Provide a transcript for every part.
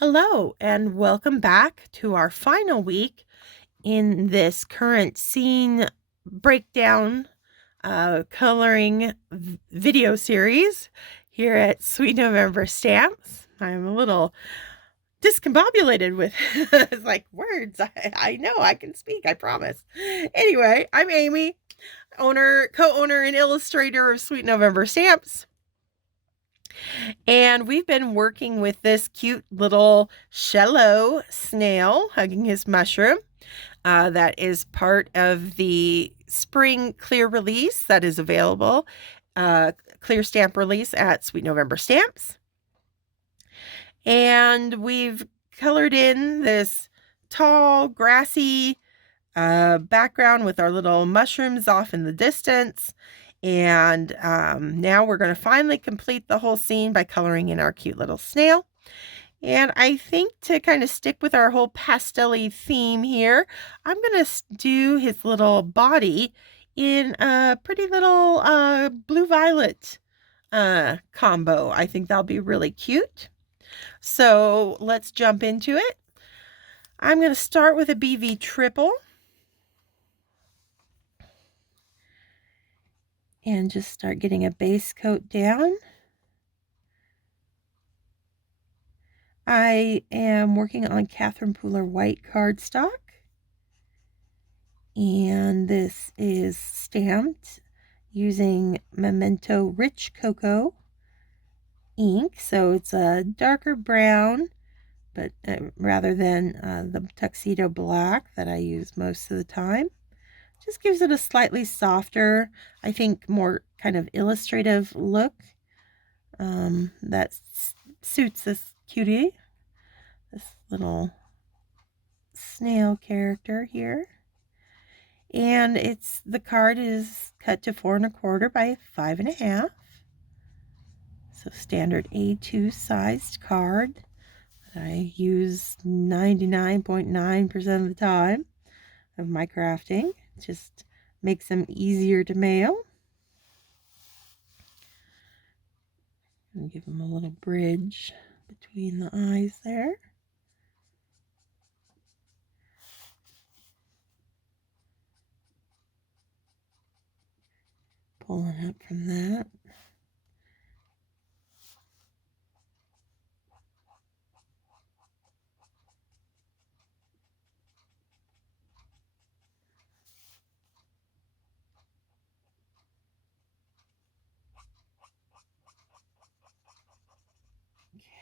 Hello, and welcome back to our final week in this current scene breakdown coloring video series here at Sweet November Stamps. I'm a little discombobulated with it's like words. I know I can speak, I promise. Anyway, I'm Amy, co-owner and illustrator of Sweet November Stamps. And we've been working with this cute little Shello snail hugging his mushroom. That is part of the spring clear release that is available, clear stamp release at Sweet November Stamps. And we've colored in this tall, grassy background with our little mushrooms off in the distance. And now we're going to finally complete the whole scene by coloring in our cute little snail. And I think to kind of stick with our whole pastel-y theme here, I'm going to do his little body in a pretty little blue-violet combo. I think that'll be really cute. So let's jump into it. I'm going to start with a BV triple. And just start getting a base coat down. I am working on Catherine Pooler white cardstock. And this is stamped using Memento Rich Cocoa ink. So it's a darker brown, but rather than the tuxedo black that I use most of the time. Just gives it a slightly softer, I think more kind of illustrative look that suits this cutie, this little snail character here. And the card is cut to 4 1/4 by 5 1/2. So standard A2 sized card that I use 99.9% of the time of my crafting. Just makes them easier to mail. And give them a little bridge between the eyes there. Pulling up from that.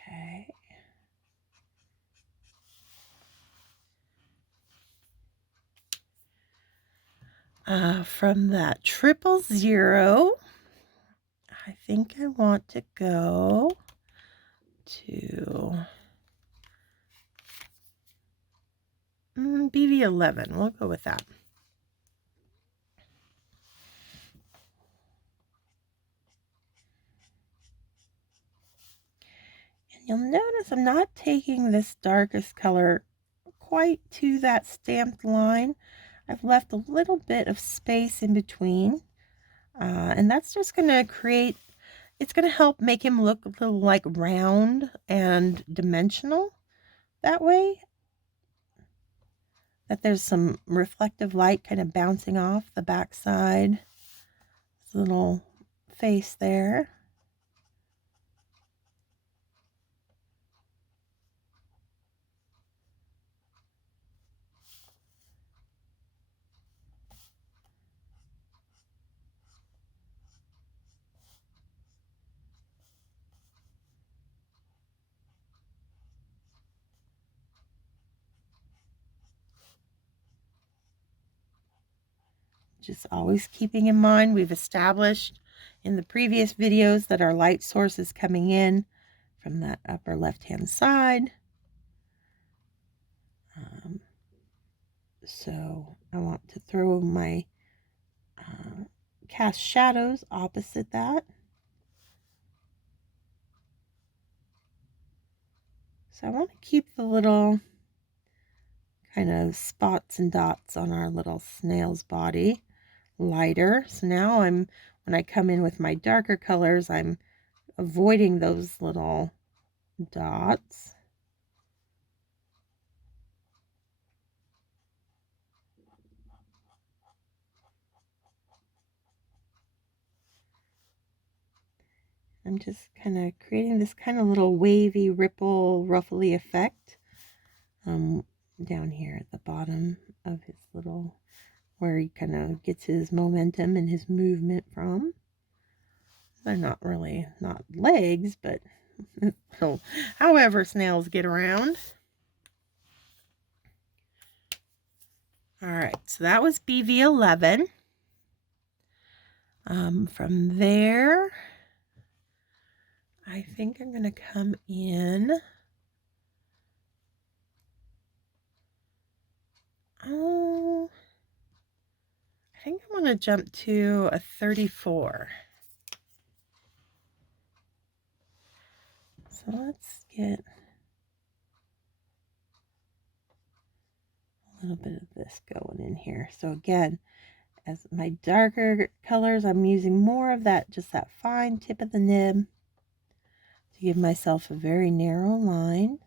Okay. From that 000, I think I want to go to BV11. We'll go with that. And you'll notice I'm not taking this darkest color quite to that stamped line. I've left a little bit of space in between. And that's just going to create, it's going to help make him look a little like round and dimensional that way. That there's some reflective light kind of bouncing off the backside. This little face there. Just always keeping in mind, we've established in the previous videos that our light source is coming in from that upper left-hand side. So I want to throw my cast shadows opposite that. So I want to keep the little kind of spots and dots on our little snail's body lighter. So now when I come in with my darker colors, I'm avoiding those little dots. I'm just kind of creating this kind of little wavy, ripple, ruffly effect down here at the bottom of his little, where he kind of gets his momentum and his movement from. They're not really, not legs, but however snails get around. All right, so that was BV11. From there, I think I'm going to come in. Oh, I think I want to jump to a 34. So let's get a little bit of this going in here. So again, as my darker colors, I'm using more of that, just that fine tip of the nib to give myself a very narrow line.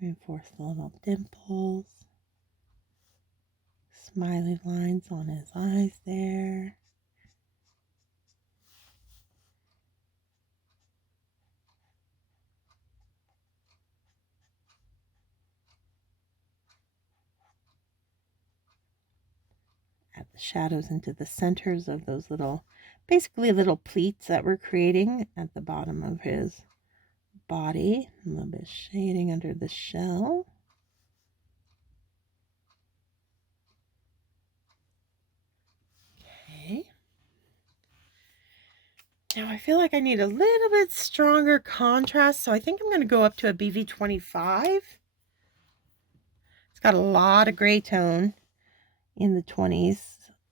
Reinforce the little dimples, smiley lines on his eyes there. Add the shadows into the centers of those little, basically little pleats that we're creating at the bottom of his body. A little bit of shading under the shell. Okay. Now I feel like I need a little bit stronger contrast, so I think I'm going to go up to a BV25. It's got a lot of gray tone in the 20s,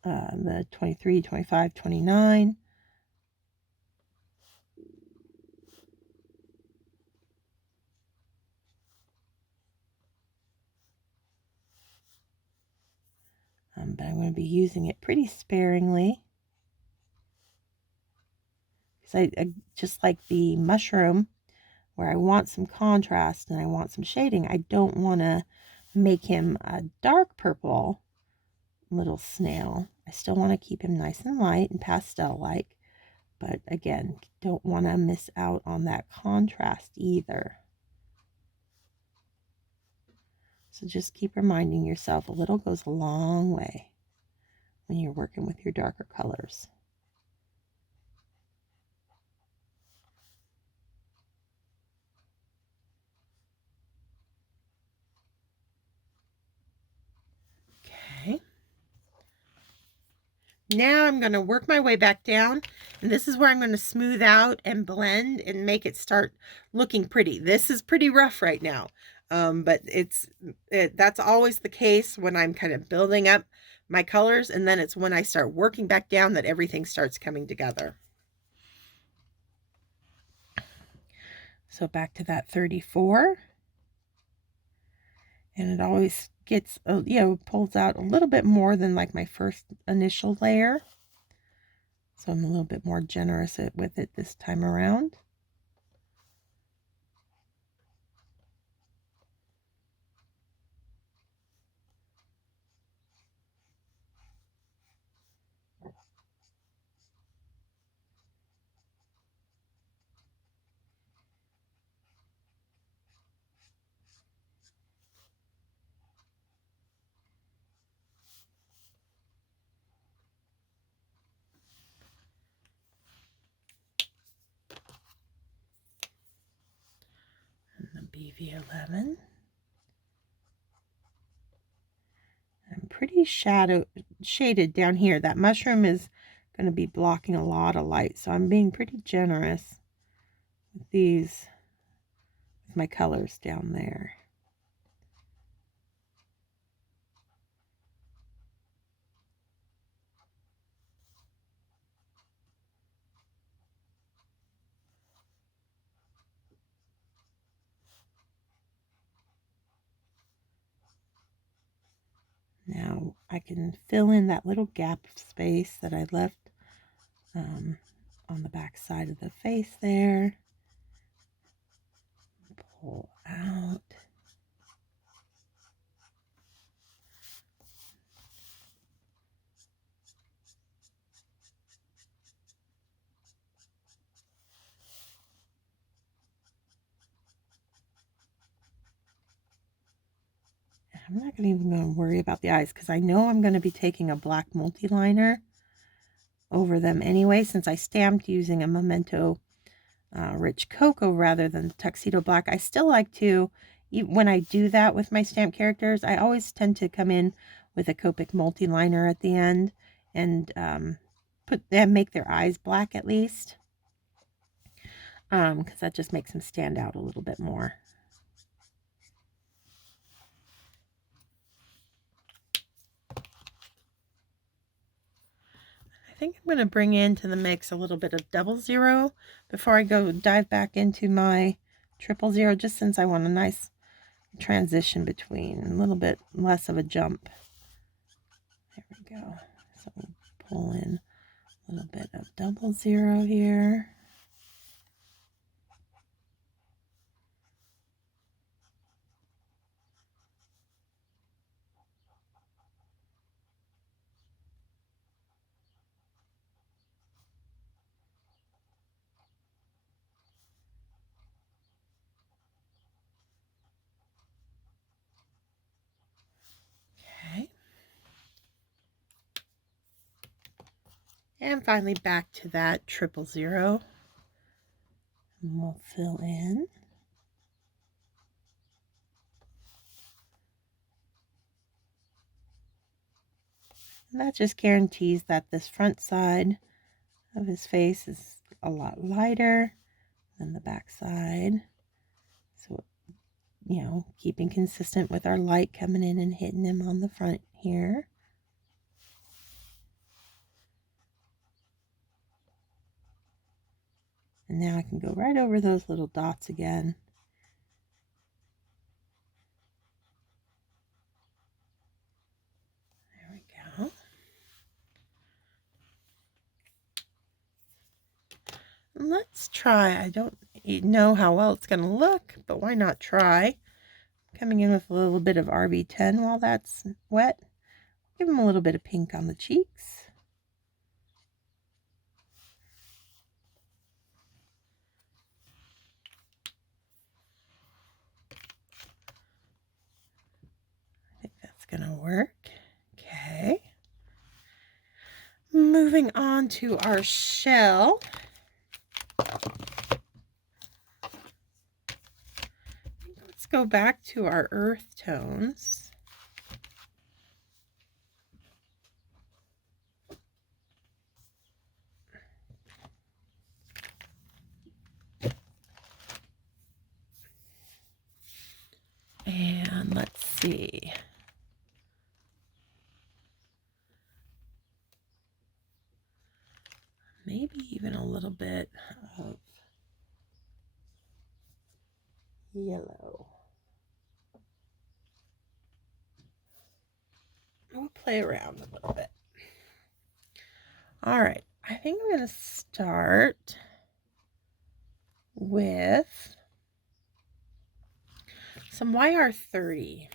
the 23, 25, 29. But I'm going to be using it pretty sparingly. Because I just like the mushroom, where I want some contrast and I want some shading. I don't want to make him a dark purple little snail. I still want to keep him nice and light and pastel-like. But again, don't want to miss out on that contrast either. So just keep reminding yourself, a little goes a long way when you're working with your darker colors. Okay. Now I'm going to work my way back down, and this is where I'm going to smooth out and blend and make it start looking pretty. This is pretty rough right now, but that's always the case when I'm kind of building up my colors, and then it's when I start working back down that everything starts coming together. So back to that 34, and it always gets, pulls out a little bit more than like my first initial layer. So I'm a little bit more generous with it this time around. BV11. I'm pretty shaded down here. That mushroom is going to be blocking a lot of light, so I'm being pretty generous with with my colors down there. Now I can fill in that little gap of space that I left on the back side of the face there. Pull out. I'm not even going to worry about the eyes because I know I'm going to be taking a black multiliner over them anyway, since I stamped using a Memento rich cocoa rather than the tuxedo black. I still like to, when I do that with my stamp characters, I always tend to come in with a Copic multiliner at the end and make their eyes black at least, because that just makes them stand out a little bit more. I think I'm going to bring into the mix a little bit of 00 before I go dive back into my 000, just since I want a nice transition between, a little bit less of a jump. There we go. So we'll pull in a little bit of 00 here. Okay. And finally back to that 000. And we'll fill in. And that just guarantees that this front side of his face is a lot lighter than the back side. So, you know, keeping consistent with our light coming in and hitting him on the front here. And now I can go right over those little dots again. There we go. Let's try. I don't know how well it's going to look, but why not try? Coming in with a little bit of RB10 while that's wet. Give him a little bit of pink on the cheeks. I think that's going to work. Okay. Moving on to our shell. Let's go back to our earth tones. And let's see. Maybe even a little bit of yellow. We'll play around a little bit. All right, I think I'm going to start with some YR30.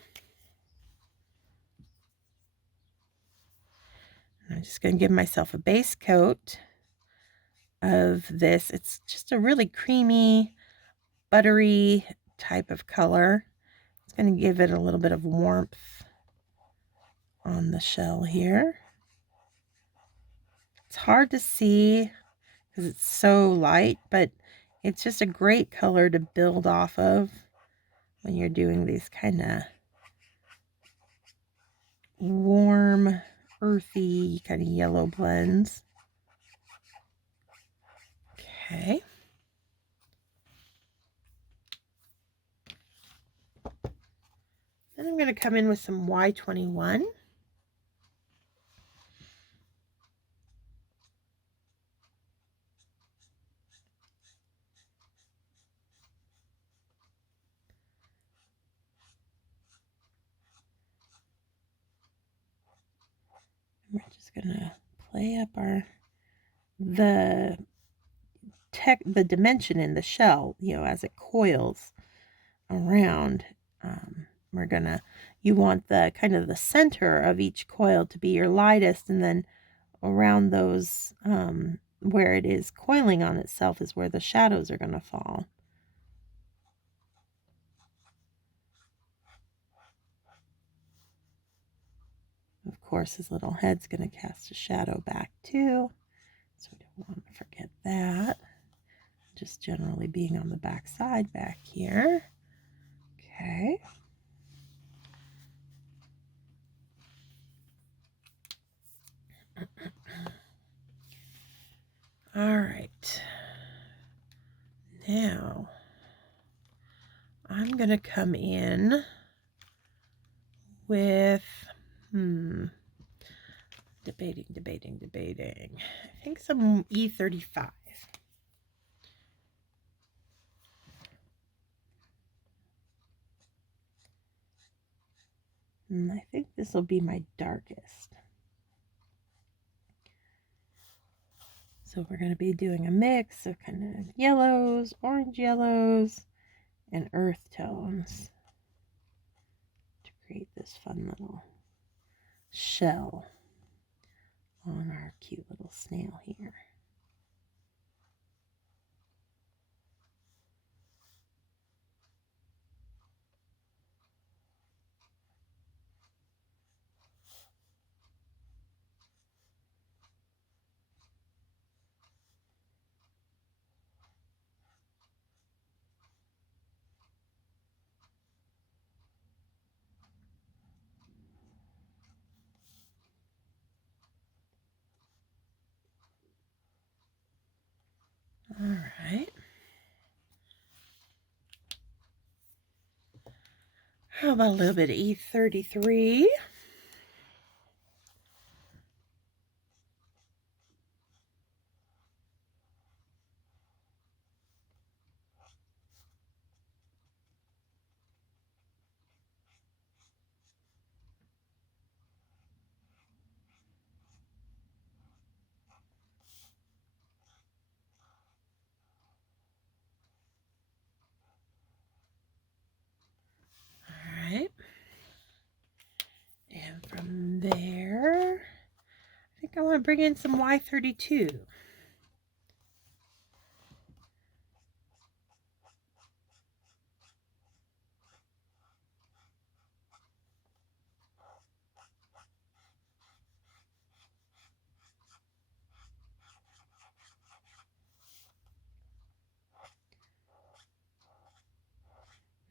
I'm just going to give myself a base coat of this. It's just a really creamy, buttery type of color. It's going to give it a little bit of warmth on the shell here. It's hard to see because it's so light, but it's just a great color to build off of when you're doing these kind of warm, earthy, kind of yellow blends. Okay. Then I'm going to come in with some Y21. We're just going to play up our the dimension in the shell, as it coils around. You want the kind of the center of each coil to be your lightest, and then around those where it is coiling on itself is where the shadows are going to fall. Of course, his little head's going to cast a shadow back too, so we don't want to forget that. Just generally being on the back side back here. Okay. All right. Now, I'm going to come in with, debating. I think some E35. And I think this will be my darkest. So we're going to be doing a mix of kind of yellows, orange yellows, and earth tones to create this fun little shell on our cute little snail here. All right. How about a little bit of E33? All right. And from there, I think I want to bring in some Y32.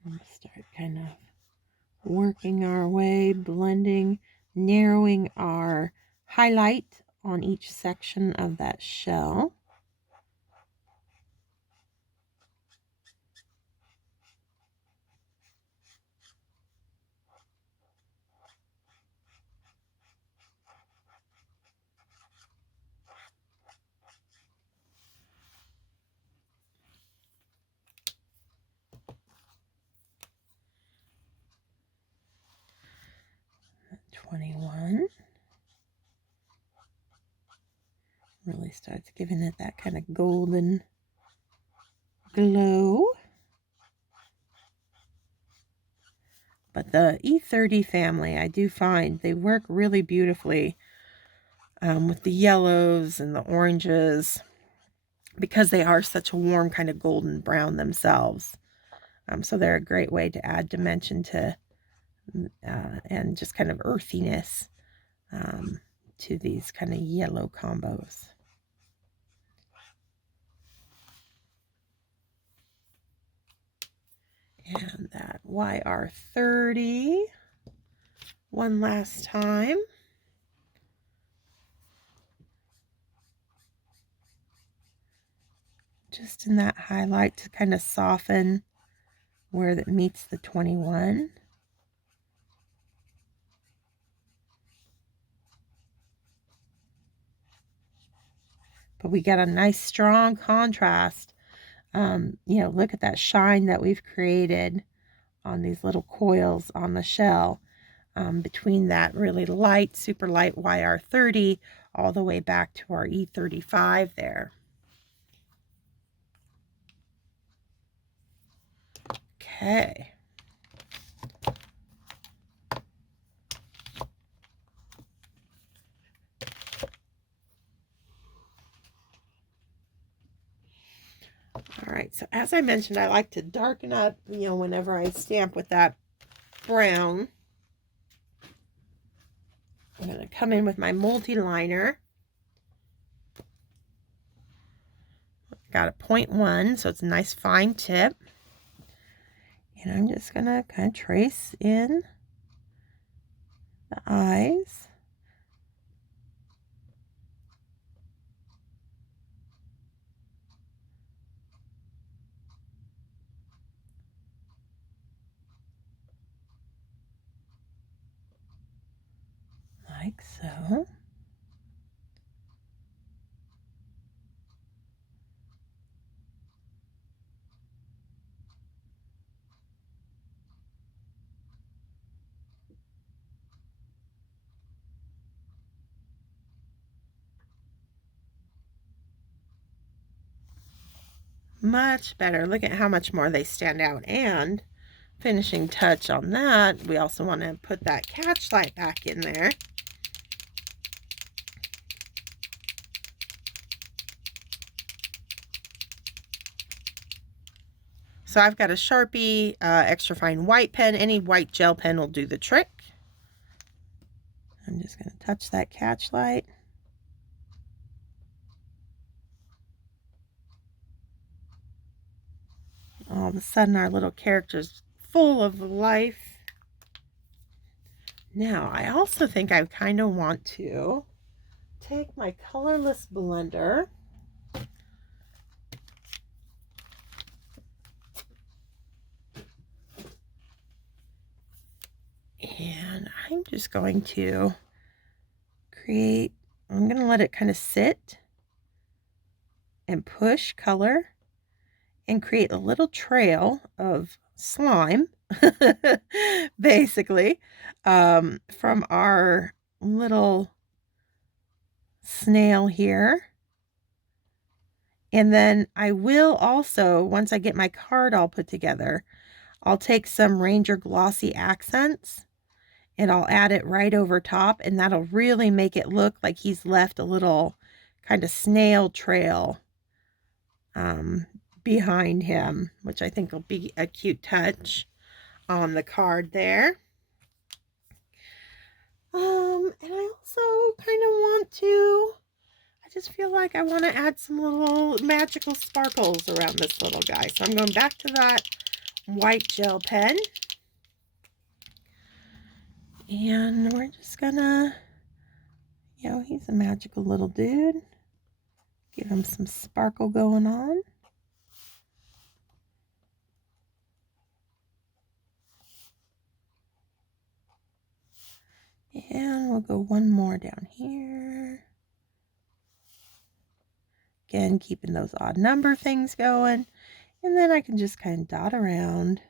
And start kind of working our way, blending, narrowing our highlight on each section of that shell. '21 really starts giving it that kind of golden glow. But the E30 family, I do find they work really beautifully with the yellows and the oranges, because they are such a warm kind of golden brown themselves. So they're a great way to add dimension to and just kind of earthiness to these kind of yellow combos. And that YR30 one last time. Just in that highlight to kind of soften where it meets the 21. But we got a nice strong contrast. Look at that shine that we've created on these little coils on the shell. between that really light, super light YR30 all the way back to our E35 there. Okay. All right, so as I mentioned, I like to darken up, whenever I stamp with that brown. I'm going to come in with my multiliner. Got a 0.1, so it's a nice fine tip. And I'm just going to kind of trace in the eyes. Like so. Much better. Look at how much more they stand out. And finishing touch on that, we also want to put that catch light back in there. So I've got a Sharpie extra fine white pen. Any white gel pen will do the trick. I'm just going to touch that catch light. All of a sudden our little character's full of life. Now I also think I kind of want to take my colorless blender and I'm just going to I'm going to let it kind of sit and push color and create a little trail of slime, basically, from our little snail here. And then I will also, once I get my card all put together, I'll take some Ranger Glossy accents and I'll add it right over top, and that'll really make it look like he's left a little kind of snail trail behind him, which I think will be a cute touch on the card there. And I also kind of I just feel like I want to add some little magical sparkles around this little guy. So I'm going back to that white gel pen. And we're just gonna, he's a magical little dude. Give him some sparkle going on. And we'll go one more down here. Again, keeping those odd number things going. And then I can just kind of dot around.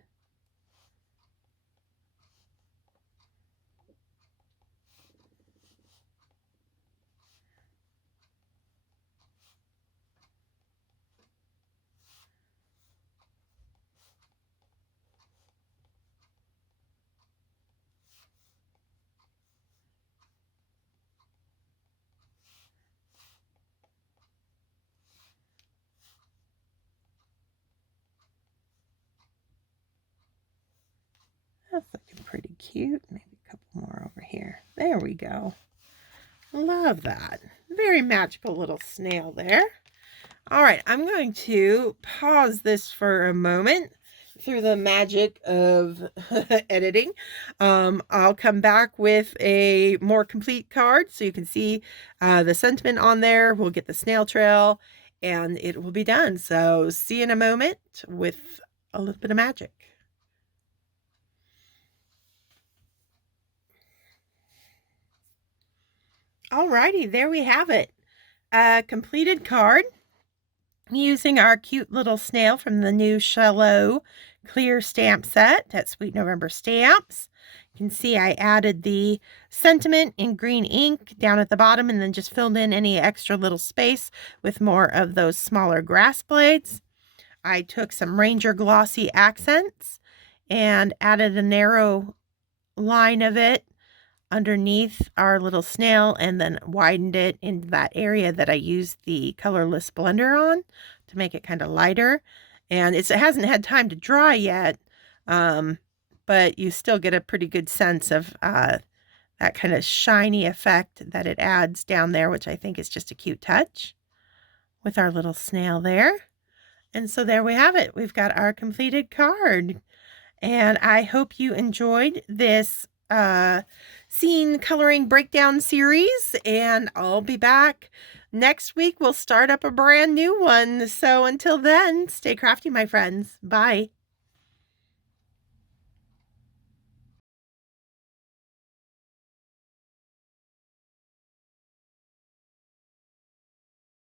That's looking pretty cute. Maybe a couple more over here. There we go. Love that. Very magical little snail there. All right, I'm going to pause this for a moment through the magic of editing. I'll come back with a more complete card so you can see the sentiment on there. We'll get the snail trail and it will be done. So see you in a moment with a little bit of magic. Alrighty, there we have it. A completed card using our cute little snail from the new Shello clear stamp set at Sweet November Stamps. You can see I added the sentiment in green ink down at the bottom and then just filled in any extra little space with more of those smaller grass blades. I took some Ranger Glossy accents and added a narrow line of it underneath our little snail and then widened it in that area that I used the colorless blender on to make it kind of lighter. And it hasn't had time to dry yet, but you still get a pretty good sense of that kind of shiny effect that it adds down there, which I think is just a cute touch with our little snail there. And so there we have it. We've got our completed card. And I hope you enjoyed this scene coloring breakdown series. And I'll be back next week. We'll start up a brand new one. So until then, stay crafty, my friends. Bye.